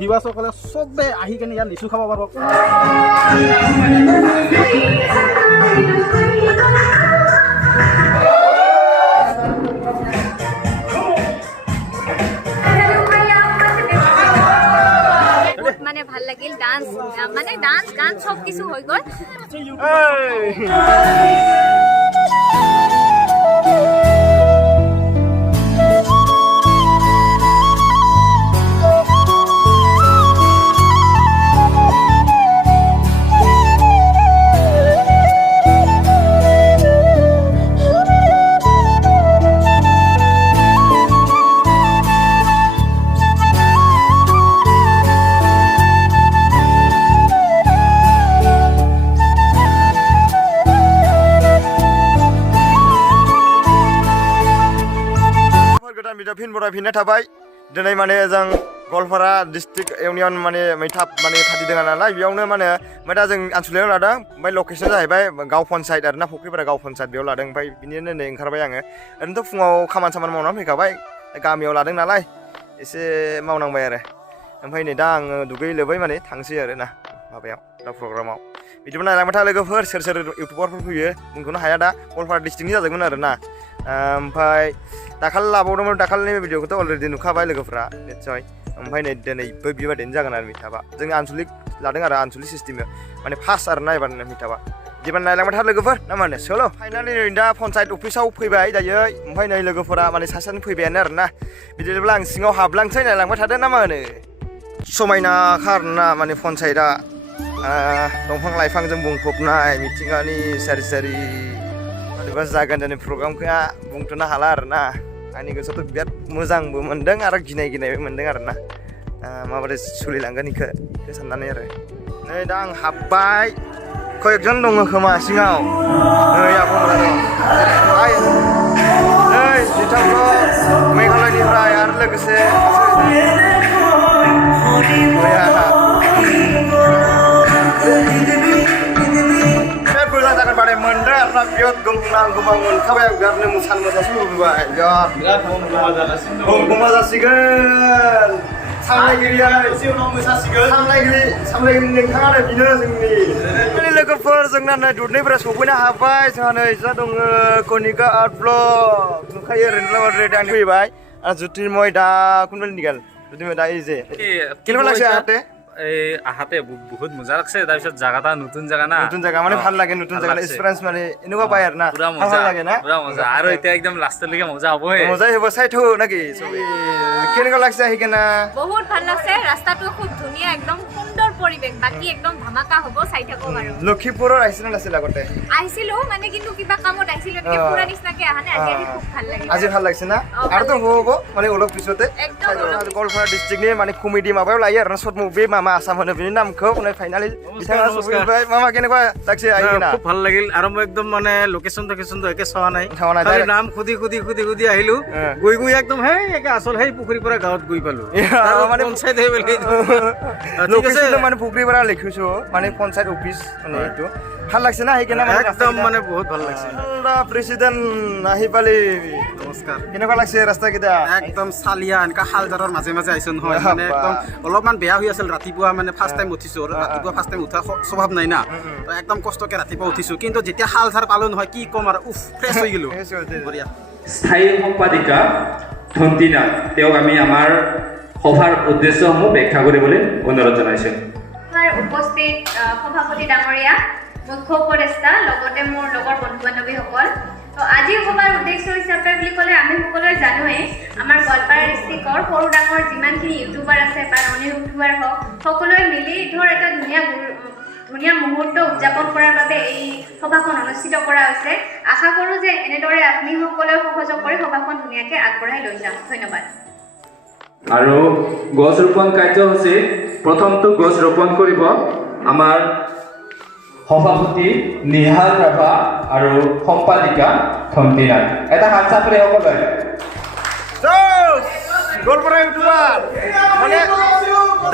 ভিউৱাৰ্ছসকলে চবে আহি কেনে ইয়াত লিচু খাব পাৰিব। মানে ভাল লাগিল ডান্স মানে ডান্স গান সব কিছু হৈ গ'ল। फिनना थाबाय दिनै माने जों गवालपारा डिस्ट्रिक्ट इउनियन माने मैथाब माने फाथिदों नालाय बेयावनो माने दा जों आनसलिकआव लादों ओमफ्राय लकेसन जाहैबाय गाव पन्सायत आरोना फुख्रिपारा गाव पन्सायत बेयाव लादों ओमफ्राय बिनिनो नै ओंखारबाय आङो ओरैनोथ' फुङाव खामानि मावनानै फैखाबाय गामियाव लादों नालाय एसे मावनांबाय आरो ओमफ्राय नै दा आङो दुगै लोबै माने थांसै आरोना माबायाव दा प्रग्रामाव बिदिबो नायलांबाय था लोगोफोर सोर सोर इउटुबारफोर फैयो बुंथ'नो हाया दा गवालपारा डिस्ट्रिक्टनि जाजोबगोन आरोना ओमफ्राय दाखाल लाबावदोंमोन दाखालनि भिडिअखौथ' अलरेडि नुखाबाय लोगोफ्रा निस्सय ओमफ्राय नै दिनैबो बेबायदिनो जागोन आरो मिथाबा जों आनसलिक लादों आरो आनसलिक सिस्टेम माने फार्स्ट आरो नायबानो मिथाबा बिदिबा नायलांबाय था लोगोफोर ना मा होनो सल' फाइनालि नै दा पन्सायत अफिसाव फैबाय दायो ओमफ्राय नै लोगोफोरा माने सासेयानो फैबायानो आरोना बिदिब्ला आं सिङाव हाबलांसै नायलांबाय थादो ना मा होनो समायनाखा आरोना माने पन्सायतआ दंफां लाइफांजों बुंफबनाय मिथिंगानि सारि सारि माबा जागोन जानि प्रग्रामखौ बुंथ'नो हाला आरोना आंनि गोसोआवथ' बिराद मोजांबो मोनदों आरो गिनायबो मोनदों आरोना माबोरै सोलिलांगोन बेखौ साननानै आरो नै दा आं हाबबाय कयेकजन दङ खोमा सिङाव नै आब'मोना दं नै बिथांखौ मेघालयनिफ्राय आरो लोगोसे मोजां जागोन बारे मोनदों आरोना बिराद गंनांगौमा मोनखाबाय आं बिरादनो मोसानोसो लुबैबाय बिराद गंगमा जासिगोन सामलायगिरिया सामलायगिरि नोंथाङानो बिनो जोंनि लोगोफोर जोंना नै दुधनैफोरा सफैनो हाबाय जोंहा नै जा दङ कनिका आर्ट ब्लग नुखायो ओरैनो अलरेडि आं फैबाय आरो ज्योतिर्मय दा कोनबेल निगाल ज्योतिर्मय दा इजे केनेকুৱা লাগছে আহাতে আহাতে বহুত মজা লাগছে তাৰপিছত জায়গাটা নতুন জায়গা না নতুন জায়গা মানে ভাল লাগে নতুন জায়গা এক্সপেৰিয়েন্স মানে এনেকুৱা পায় আৰু না ভাল লাগে না পুৰা মজা আৰু এতিয়া একদম লাষ্টলৈকে মজা হ'বই মজাই হ'ব চাই থো নাকি সবে কেনেকুৱা লাগছে আহি কেনা বহুত ভাল লাগছে ৰাস্তাটো খুব ধুনীয়া একদম সুন্দৰ পৰিবেশ বাকি একদম ধামাকা হ'ব চাই থাকো বাৰু লক্ষীপুৰৰ আহিছিল নাছিল আগতে আহিছিলো মানে কিন্তু কিবা কামত আহিছিলো কি পুৰা নিচিনাকে আহানে আজি খুব ভাল লাগিল আজি ভাল লাগছে না আৰু তো হ'ব মানে অলপ পিছতে गवालपारा डिस्ट्रिक्टनि माने कमेडि माबायाव लायो आरो शर्ट मुभि मामा आसाम होनो बिनि नामखौ उनाव फाइनालि बिथाङा सफैबाय मामा केनेকুৱা লাগছে আহিনা খুব ভাল লাগিল আৰু মই একদম মানে লোকেশন তো একে চোৱা নাই খালি নাম খুদি আহিলো গৈ একদম হেই একে আসল হেই পুখুৰীপাৰা গাঁৱত গৈ পালো মানে পঞ্চায়ত হৈ বেলি লোকেশনটো মানে পুখুৰীপাৰা লিখিছো মানে পঞ্চায়ত অফিচ মানে এইটো ভাল লাগছে না সেইকাৰণে মানে একদম মানে বহুত ভাল লাগছে প্ৰেসিডেন্ট আহি পালি নমস্কাৰ কেনেকুৱা লাগছে ৰাস্তা কেইটা একদম চালিয়া এনেকা হালজাৰৰ মাজে মাজে আহিছে নহয় মানে একদম অলপমান বেয়া হৈ আছিল ৰাতিপুৱা মানে ফাৰ্ষ্ট টাইম উঠিছো ৰাতিপুৱা ফাৰ্ষ্ট টাইম উঠা স্বভাৱ নাই না একদম কষ্টকে ৰাতিপুৱা উঠিছো কিন্তু যেতিয়া হালজাৰ পালো নহয় কি ক'ম আৰু উফ ফ্ৰেছ হৈ গলো বঢ়িয়া স্থায়ী সম্পাদিকা ধন্তিনা তেওঁক আমি আমাৰ সভাৰ উদ্দেশ্যসমূহ ব্যাখ্যা কৰিবলৈ অনুৰোধ জনাইছো উপস্থিত সভাপতি ডাঙৰীয়া মুখ্য উপদেষ্টা লগতে মোৰ লগৰ বন্ধু বান্ধৱীসকল তো আজিৰ সভাৰ উদ্দেশ্য হিচাপে বুলি ক'লে আমি সকলোৱে জানোৱেই আমাৰ গোৱালপাৰা ডিষ্ট্ৰিক্টৰ সৰু ডাঙৰ যিমানখিনি ইউটিউবাৰ আছে বা নন ইউটিউবাৰ হওক সকলোৱে মিলি ধৰ এটা ধুনীয়া মুহূৰ্ত উদযাপন কৰাৰ বাবে এই সভাখন অনুষ্ঠিত কৰা হৈছে আশা কৰোঁ যে এনেদৰে আপুনি সকলোৱে সহযোগ কৰি সভাখন ধুনীয়াকৈ আগবঢ়াই লৈ যাম ধন্যবাদ আৰু গছ ৰোপণ কাৰ্যসূচী প্ৰথমটো গছ ৰোপণ কৰিব আমাৰ সভাপতি নিহাল ৰাভা আৰু সম্পাদিকা ধন্তিনা এটা হাত চাপৰে সকলোৱে गवालपारा इउटुबार माने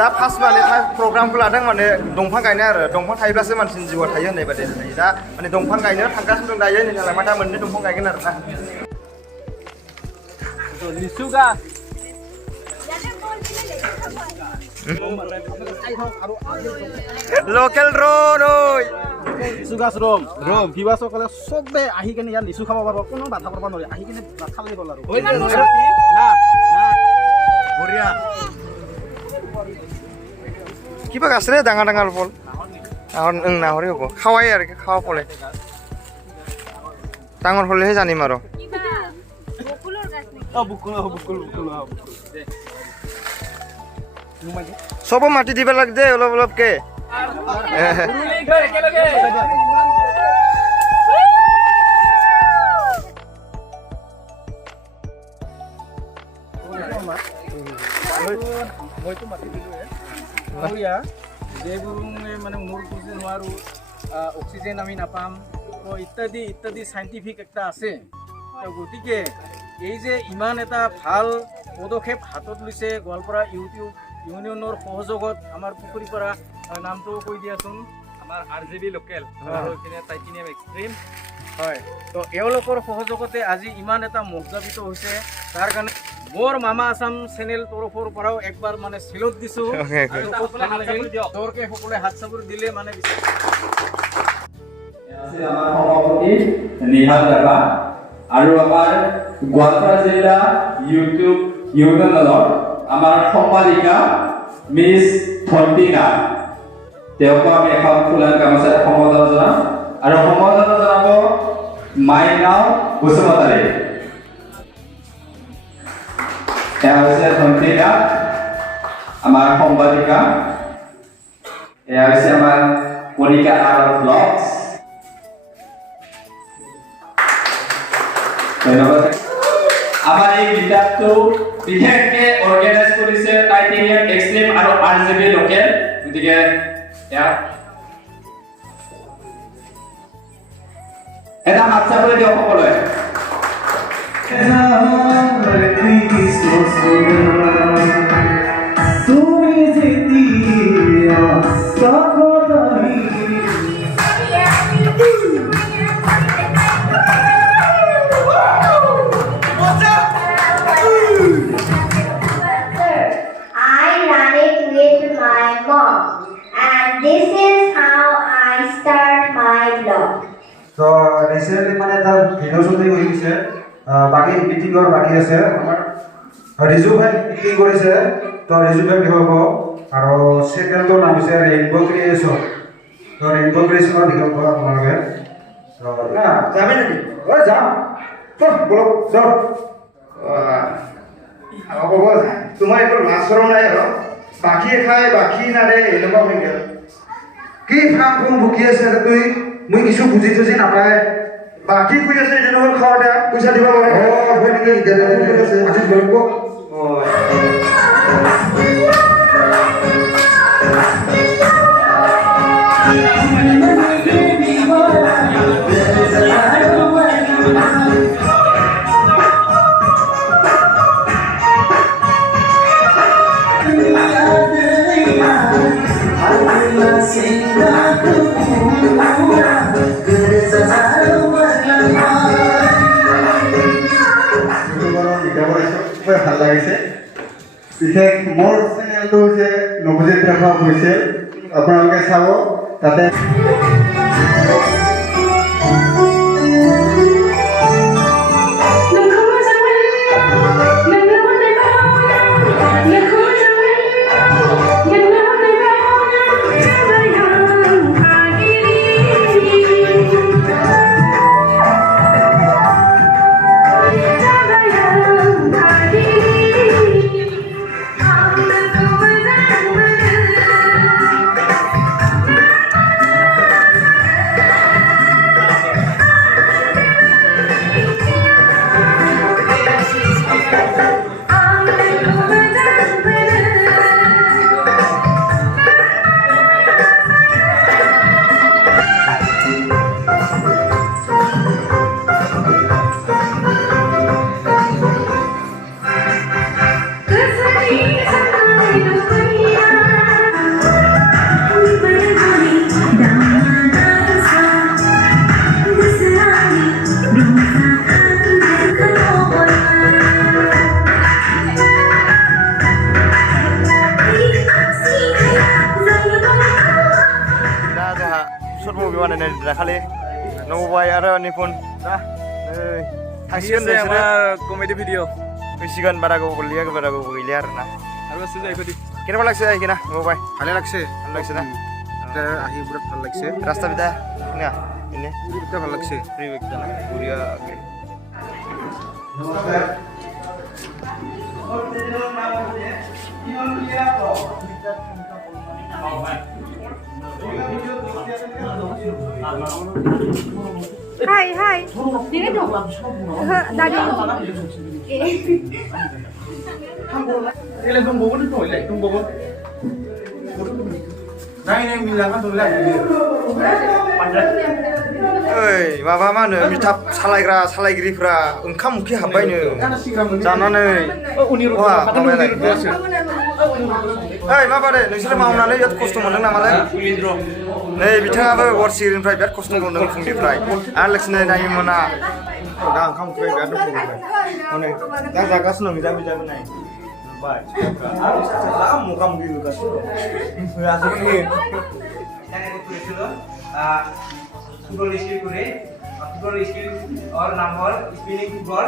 दा फार्स्ट माने प्रग्रामखौ लादों माने दंफां गायनाय आरो दंफां थायोब्लासो मानसिनि जिउआ थायो होननाय बायदि दा माने दंफां गायनो थांगासिनो दं दायो नै नालाय दा मोननै दंफां गायगोन आरो ना लिसु गाछ লোকেল ড্ৰোন ঐ লিচু গাছ ৰম ভিউৱাৰ্ছসকলে চবে আহি কিনে ইয়াত লিচু খাব পাৰিব কোনো বাধা কৰিব নোৱাৰে আহি কিনে খালেই হ'ল আৰু বঢ়িয়া কিবা আছে ৰে ডাঙৰ ডাঙৰ ফল নাহৰি হ'ব খাৱাই আৰু খাৱা ফলে ডাঙৰ হ'লেহে জানিম আৰু চব মাটি দিব লাগে দেই অলপ অলপকে মইতো মাতি দিলোঁৱে যিবোৰ মানে মোৰ বুজি নোৱাৰোঁ অক্সিজেন আমি নাপাম তো ইত্যাদি ইত্যাদি চাইণ্টিফিক একটা আছে তো গতিকে এই যে ইমান এটা ভাল পদক্ষেপ হাতত লৈছে গোৱালপাৰা ইউনিয়নৰ সহযোগত আমাৰ পুখুৰীৰ পৰা নামটো কৈ দিয়াচোন আমাৰ RJB লোকেল আৰু এইপিনে টাইটেনিয়াম এক্সট্ৰিম হয় তো এওঁলোকৰ সহযোগতে আজি ইমান এটা মৰ্যাদিত হৈছে তাৰ কাৰণে মোৰ মামা আছাম চেনেল তৰফৰ পৰাও একবাৰ মানে চেলুট দিছোঁ সকলোৱে হাত চাপৰি দিলে মানে আমাৰ সভাপতি নিহাল ডেকা আৰু আমাৰ গোৱালপাৰা জিলা ইউটিউব ইউনিয়নৰ আমাৰ সম্পাদিকা মিছ ধন্তিনা তেওঁকো আমি এখন ফুলান গামোচাৰে সম্বৰ্ধনা জনাম আৰু সম্বৰ্ধনা জনাব মাইনাও বসুমতাৰী এয়া হৈছে ধন্তিনা আমাৰ সম্পাদিকা এয়া হৈছে আমাৰ কণিকা আৰ্ট ব্লগছ ধন্যবাদ আমাৰ এই মিটাপটো বিশেষকৈ অৰ্গেনাইজ কৰিছে টাইটেনিয়াম এক্সট্ৰিম আৰু RJB লোকেল গতিকে এটা হাত চাপৰি দিয়ক সকলোৱে I ran it with my mom, and this is how I start my vlog. তো ৰিচেণ্টলি মানে এটা ভিডিঅ' শ্বুটিং হৈ গৈছে বাকী এডিটিঙৰ বাকী আছে আমাৰ ৰিজু ভাই এডিটিং কৰিছে তো ৰিজু ভাই দেখাব আৰু চেনেলটোৰ নাম হৈছে ৰেইনব' ক্ৰিয়েশ্যন তো ৰেইনব' ক্ৰিয়েশ্যনৰ দেখাব আপোনালোকে তো না যাবি নেকি ঐ যাম চল বলক যাও হ'ব তোমাৰ একো লাজ চৰম নাই আৰু বাকী খাই বাকী নাৰে এনেকুৱা হৈ গ'ল কি ফাৰ্ম ফুং ভুকি আছে তুই মই কিছু বুজি থুজি নাপায় বাকী কৈ আছে যেনেকুৱা খাওঁতে পইচা দিব পাৰে হৈ নেকি আজি ধৰিব ভাল লাগিছে বিশেষ মোৰ চেনেলটো হৈছে নৱজিত ৰাভা হৈছে আপোনালোকে চাব তাতে सर्ट मुभि बानायनाय दाखालि नबाय आरो निपुन दा थांसिगोन बिसोरो कमेडि भिडिअ फैसिगोन बारा गोबाव गैलिया आरोना আৰু আছে যাইব দি কেনেকুৱা লাগিছে আহিকিনা নবাই ভালে লাগছে ভাল লাগিছে না আহি বিৰাট ভাল লাগছে ৰাস্তা বিদা না এনে বিৰাট ভাল লাগছে ফ্ৰী একদম বঢ়িয়া Hi, hi. Dili to. Dadi. ओइ माबा मा होनो मिथाब सालायगिरिफ्रा ओंखाम उखै हाबबायनो जानानै ओइ माबा दे नोंसोर मावनानै बिराद खस्थ' मोनदों नामालाय नै बिथाङाबो वारसिरिनिफ्राय बिराद खस्थ' मोनदों फुंनिफ्राय आरो लोगोसे नायनो मोना दा ओंखाम उखै बिराद दुखुनिफ्राय दा जागासिनो दं जाबि नाय मुखा मुखि होगासिनो फुटबल स्किल करे फुटबल स्किल और नंबर स्पिनिंग फुटबल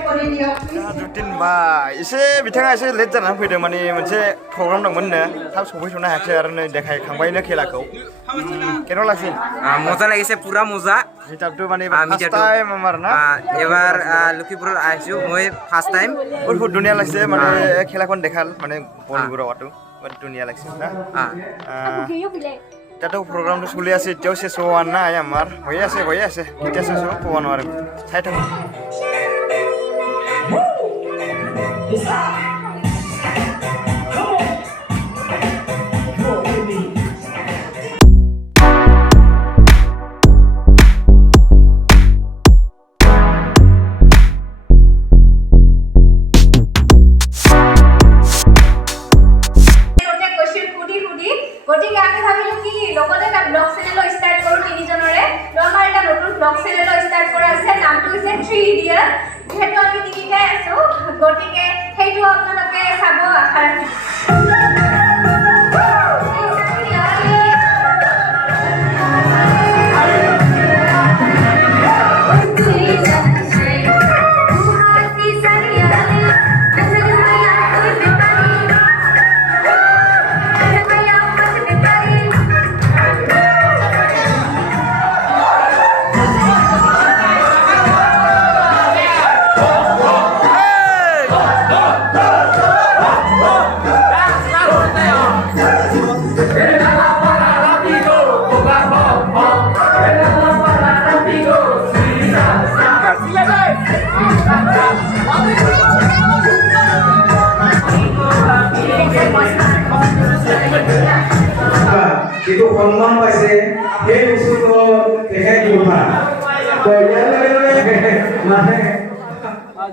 रुटिन बा एसे बिथाङा एसे लेट जानानै फैदों माने मोनसे प्रग्राम दंमोननो थाब सफैथ'नो हायाखै आरो नै देखायखांबायनो खेलाखौ কেন লাগছে মজা লাগিছে পুরা মজা মিটাপটো মানে ফার্স্ট টাইম আমার না এবার লক্ষীপুরের আইছো মই ফার্স্ট টাইম বহুত ধুনীয়া লাগছে মানে খেলাখন দেখাল মানে বলগুৰা আটো বহুত ধুনীয়া লাগছে না তাতো প্ৰগ্ৰামটো চলি আছে এতিয়াও শেষ হোৱা নাই আমাৰ হৈ আছে কেতিয়া শেষ হ'ব ক'ব নোৱাৰিম চাই থাকোঁ itu konmang paise he usuko dekhai diba to mane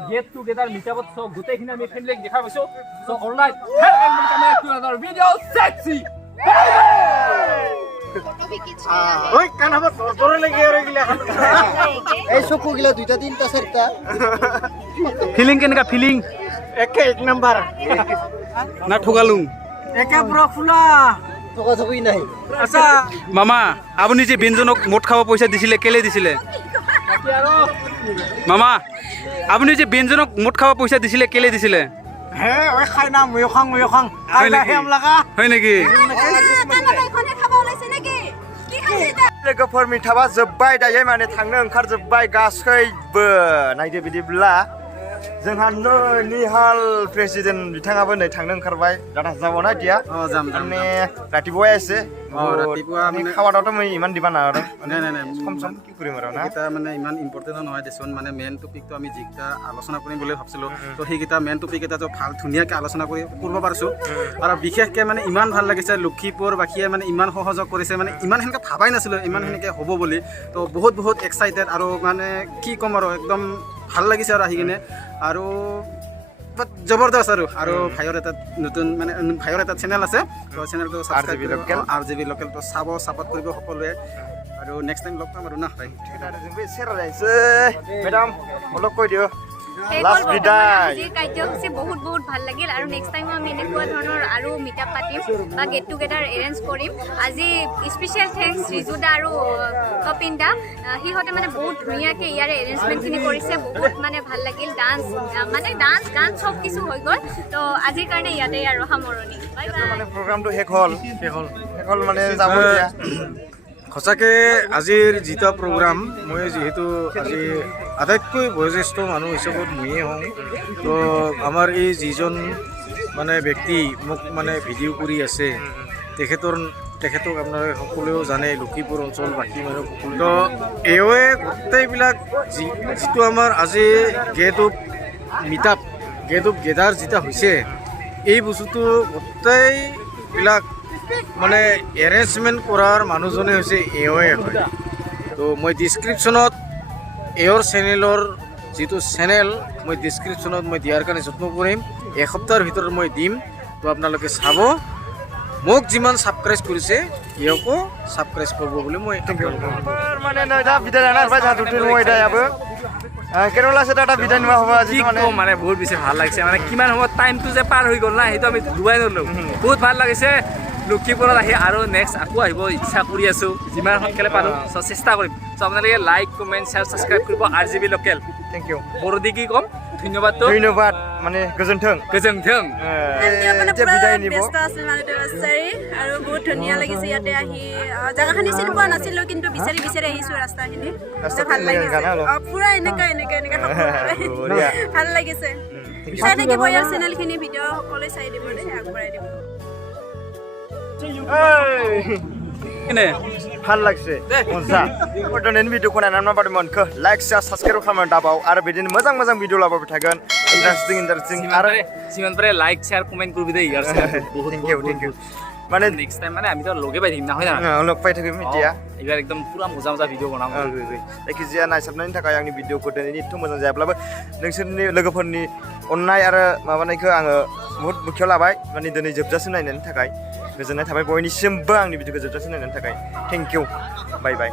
get together meetup so গোটেইখিনি আমি ফ্যামিলি দেখা পাইছো so alright head and come to another video সেক্সি ওই কানাবা দরে লাগি আর গিলা এই চকু গিলা দুইটা তিনটা চারটা ফিলিং কেনেকা ফিলিং একে এক নাম্বার না ঠগালুং একে পুরো খোলা ঠকাঠকি নাই আচ্ছা মামা আপুনি যে ব্যঞ্জনক মদ খাব পইচা দিছিলে কেলে দিছিলে মামা আপুনি যে ব্যঞ্জনক মদ খাব পইচা দিছিলে কেলে দিছিলে হে ওই খাই না ময়ো খাং হয় নেকি? হয় নেকি लोगोफोर मिथाबा जोब्बाय दायो माने थांनो ओंखारजोब्बाय गासैबो नायदो बिदिब्ला जोंहा निहाल प्रेसिडेन्ट बिथाङाबो नै थांनो ओंखारबाय दादा जाबावना दिया যাম মানে ৰাতিপুৱাই আছে ৰাতিপুৱা মানে খাওয়া দাওয়াটা মই ইমান দিবা না আৰু নাই নাই নাই কম সম কি কৰিম আৰু না এইকেইটা মানে ইমান ইম্পৰ্টেণ্ট নহয় দেচোন মানে মেইন টপিকটো আমি যিকেইটা আলোচনা কৰিম বুলি ভাবিছিলোঁ তো সেইকেইটা মেইন টপিক এটা ভাল ধুনীয়াকৈ আলোচনা কৰিব পাৰিছোঁ আৰু বিশেষকৈ মানে ইমান ভাল লাগিছে লক্ষীপুৰবাসীয়ে মানে ইমান সহযোগ কৰিছে মানে ইমান সেনেকৈ ভাবাই নাছিলোঁ ইমান সেনেকৈ হ'ব বুলি তো বহুত বহুত এক্সাইটেড আৰু মানে কি ক'ম আৰু একদম ভাল লাগিছে আৰু আহি কিনে আৰু জবৰদস্ত আৰু ভাইৰ এটা নতুন মানে ভাইৰ এটা চেনেল আছে তো চেনেলটো RGB Local RGB Local তো চাব ছাপৰ্ট কৰিব সকলোৱে আৰু নেক্সট টাইম লগ পাম আৰু না ভাই जोंबो एसे रायलायनोसै मेडाम অলপ কৈ দিও সেই লাষ্ট গ'ল বিদায় আজিৰ কাৰ্যসূচী বহুত বহুত ভাল লাগিল আৰু নেক্সট টাইম আমি এনেকুৱা ধৰণৰ আৰু মিটআপ পাতিম বা গেট টুগেডাৰ এৰেঞ্জ কৰিম আজি স্পেচিয়েল থেংকছ ৰিজুদা আৰু কপিন দা সিহঁতে মানে বহুত ধুনীয়াকৈ ইয়াৰে এৰেঞ্জমেণ্টখিনি কৰিছে বহুত মানে ভাল লাগিল ডান্স গান চব কিছু হৈ গ'ল তো আজিৰ কাৰণে ইয়াতে আৰু সামৰণি বাই বাই মানে প্ৰগ্ৰামটো শেষ হ'ল মানে যাব এতিয়া সঁচাকৈ আজিৰ যিটো প্ৰগ্ৰাম মই যিহেতু আজি আটাইতকৈ বয়োজ্যেষ্ঠ মানুহ হিচাপত ময়ে হওঁ তো আমাৰ এই যিজন মানে ব্যক্তি মোক মানে ভিডিঅ' কৰি আছে তেখেতক আপোনালোকে সকলোৱেও জানে লক্ষীপুৰ অঞ্চলবাসী মানুহ সকলো তো এওঁৱে গোটেইবিলাক যিটো আমাৰ আজি get of meetup get of gather যেতিয়া হৈছে এই বস্তুটো গোটেইবিলাক মানে এৰেঞ্জমেণ্ট কৰাৰ মানুহজনে হৈছে এওঁৱে হয় তো মই ডিছক্ৰিপশ্যনত এওঁৰ চেনেলৰ যিটো চেনেল মই ডিছক্ৰিপশ্যনত মই দিয়াৰ কাৰণে যত্ন কৰিম এসপ্তাহৰ ভিতৰত মই দিম তো আপোনালোকে চাব মোক যিমান ছাবস্ক্ৰাইব কৰিছে এওঁকো ছাবস্ক্ৰাইব কৰিব বুলি মই মানে दा বিদায় জানা ভাই যা দুটি মই এটায়াবো কেনেকুৱা লাগিছে দাদা বিদায় নোৱা হ'ব আজি মানে বহুত বেছি ভাল লাগিছে মানে কিমান সময় টাইমটো যে পাৰ হৈ গ'ল না সেইটো আমি ডুবাই নলোঁ বহুত ভাল লাগিছে লক্ষীপুৰত আহি আৰু নেক্সট আকৌ আহিব ইচ্ছা কৰি আছোঁ যিমান সোনকালে পাৰোঁ চ' চেষ্টা কৰিম চ' আপোনালোকে লাইক কমেণ্ট শ্বেয়াৰ ছাবস্ক্ৰাইব কৰিব RGB Local থেংক ইউ বড়োদি কি ক'ম ধন্যবাদ মানে গোজोन्थों পুৰা ব্যস্ত আছিল মানে আৰু বহুত ধুনীয়া লাগিছে ইয়াতে আহি জেগাখিনি চিনি পোৱা নাছিলোঁ কিন্তু বিচাৰি আহিছোঁ ৰাস্তাখিনি ভাল লাগিছে পুৰা এনেকা ভাল লাগিছে চাই থাকিব ইয়াৰ চেনেলখিনি ভিডিঅ' সকলোৱে চাই দিব দেই আগবঢ়াই দিব ভাল লাগছে মজা दिनैनि भिडिअखौ नायनानै माबादि मोनखो लाइक शेयार साबस्क्राइब खालामनो दाबाव आरो बिदिनो मोजां भिडिअ लाबोबाय थागोन इन्टारेस्टिं आरो যিমানপাৰে লাইক শ্বেয়াৰ কমেণ্ট কৰিবি দেই ইয়াৰ थैंक यू মানে নেক্সট টাইম মানে আমি তো লগে পাই থাকিম না হয় না লগ পাই থাকিম এতিয়া এইবাৰ একদম পুৰা মজা ভিডিঅ' বনাম जायखिजाया नायसाबनायनि थाखाय आंनि भिडिअखौ दिनैनि एथ' मोजां जायाब्लाबो नोंसोरनि लोगोफोरनि अननाय आरो माबानायखौ आङो बहुत मुख्याव लाबाय माने दिनै जोबजासिम नायनायनि थाखाय गोजोननाय थाबाय बयनिसिमबो आंनि भिडिअखौ जोबजासिम नायनायनि थाखाय थेंक इउ बाय बाय